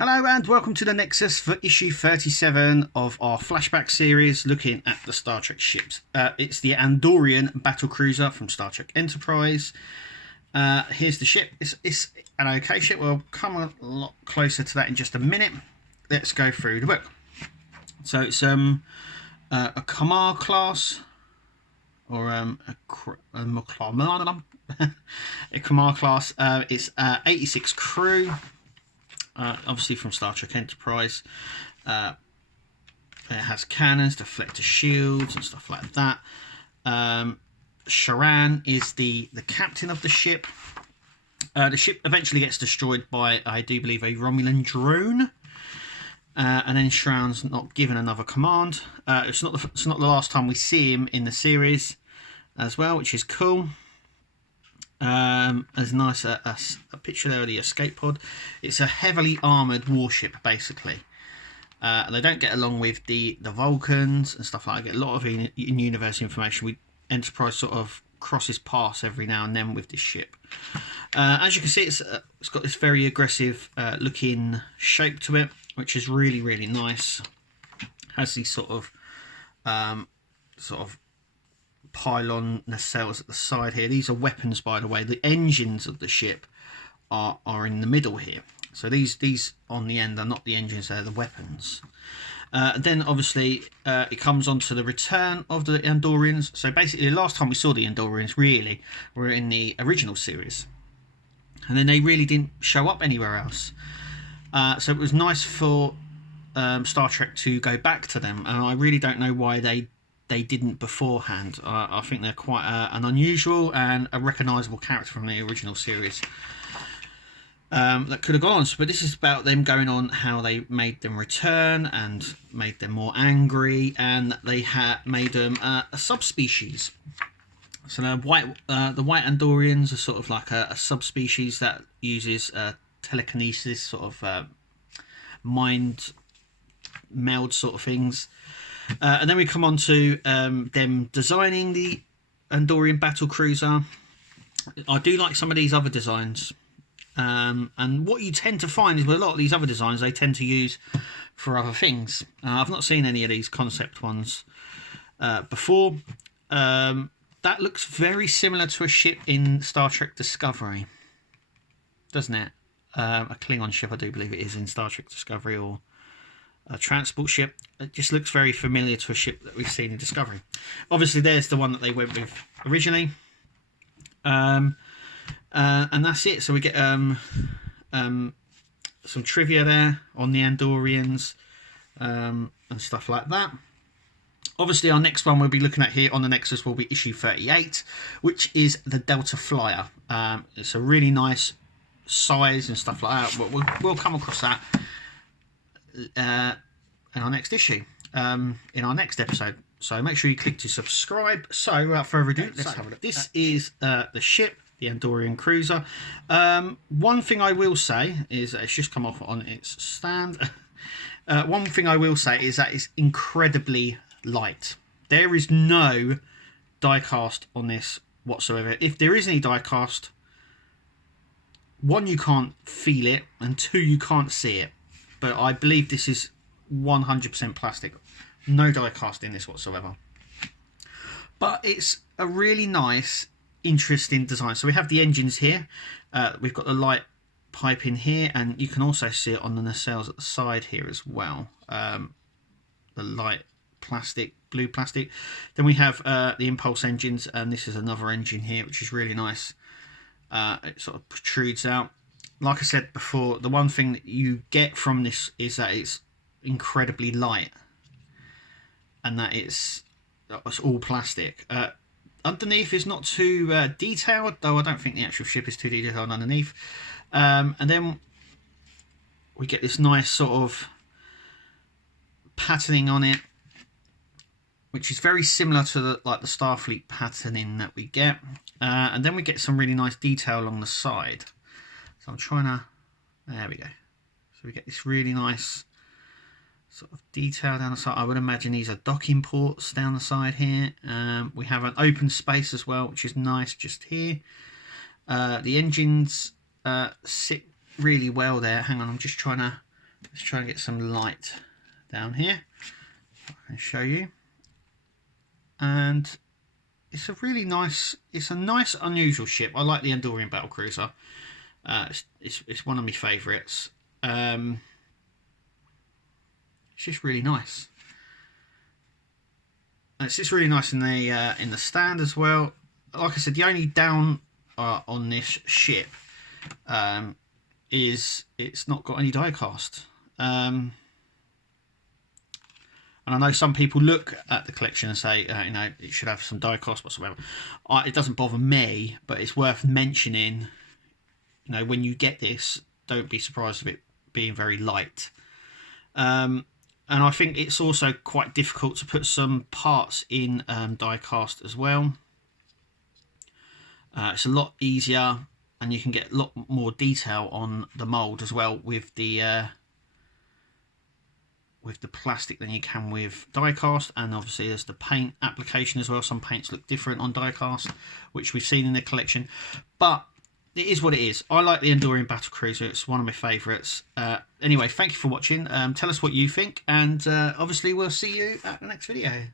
Hello and welcome to the Nexus for issue 37 of our Flashback series looking at the Star Trek ships. It's the Andorian battlecruiser from Star Trek Enterprise. Here's the ship. It's an okay ship. We'll come a lot closer to that in just a minute. Let's go through the book. So it's a Kamar class, or a Kamar class. It's 86 crew. Obviously from Star Trek Enterprise. It has cannons, deflector shields and stuff like that. Sharan is the captain of the ship. The ship eventually gets destroyed by, I do believe, a Romulan drone. And then Sharan's not given another command. It's not the last time we see him in the series as well, which is cool. There's nice a picture there of the escape pod. It's a heavily armoured warship, basically. They don't get along with the Vulcans and stuff like that. I get a lot of in-universe information. Enterprise sort of crosses paths every now and then with this ship. As you can see, it's got this very aggressive looking shape to it, which is really, really nice. Has these sort of pylon nacelles at the side here. These are weapons, by the way. The engines of the ship are in the middle here. So these on the end are not the engines, they're the weapons. Then obviously it comes on to the return of the Andorians. So basically the last time we saw the Andorians really were in the original series. And then they really didn't show up anywhere else. So it was nice for Star Trek to go back to them. And I really don't know why they didn't beforehand. I think they're quite an unusual and a recognisable character from the original series that could have gone on. But this is about them going on how they made them return and made them more angry, and they had made them a subspecies. So the white Andorians are sort of like a subspecies that uses telekinesis, sort of mind meld sort of things. And then we come on to them designing the Andorian battlecruiser. I do like some of these other designs. And what you tend to find is with a lot of these other designs, they tend to use for other things. I've not seen any of these concept ones before. That looks very similar to a ship in Star Trek Discovery, doesn't it? A Klingon ship, I do believe it is in Star Trek Discovery, or a transport ship. It just looks very familiar to a ship that we've seen in Discovery. Obviously there's the one that they went with originally, and that's it. So we get some trivia there on the Andorians and stuff like that. Obviously our next one we'll be looking at here on the Nexus will be issue 38, which is the Delta Flyer. It's a really nice size and stuff like that, but we'll come across that in our next issue, in our next episode. So make sure you click to subscribe. So without further ado, let's have a look. This is the ship, the Andorian cruiser. One thing I will say is it's just come off on its stand. One thing I will say is that it's incredibly light. There is no die cast on this whatsoever. If there is any die cast, one, you can't feel it, and two, you can't see it. But I believe this is 100% plastic. No die cast in this whatsoever. But it's a really nice, interesting design. So we have the engines here. We've got the light pipe in here, and you can also see it on the nacelles at the side here as well. The light plastic, blue plastic. Then we have the impulse engines, and this is another engine here, which is really nice. It sort of protrudes out. Like I said before, the one thing that you get from this is that it's incredibly light, and that it's all plastic. Underneath is not too detailed, though I don't think the actual ship is too detailed underneath. And then we get this nice sort of patterning on it, which is very similar to the Starfleet patterning that we get. And then we get some really nice detail along the side. So I'm trying to, there we go. So we get this really nice sort of detail down the side. I would imagine these are docking ports down the side here. We have an open space as well, which is nice just here. The engines sit really well there. Hang on, I'm just trying to Let's try and get some light down here. I can show you. And it's a really nice, it's a nice unusual ship. I like the Andorian battlecruiser. It's one of my favourites. It's just really nice. And it's just really nice in the stand as well. Like I said, the only down on this ship is it's not got any die-cast. And I know some people look at the collection and say, you know, it should have some die-cast whatsoever. It doesn't bother me, but it's worth mentioning. You know, when you get this, don't be surprised of it being very light. And I think it's also quite difficult to put some parts in die-cast as well. It's a lot easier, and you can get a lot more detail on the mould as well with the plastic than you can with die-cast. And obviously there's the paint application as well. Some paints look different on die-cast, which we've seen in the collection, but it is what it is. I like the Andorian battlecruiser. It's one of my favourites. Anyway, thank you for watching. Tell us what you think, and obviously we'll see you at the next video.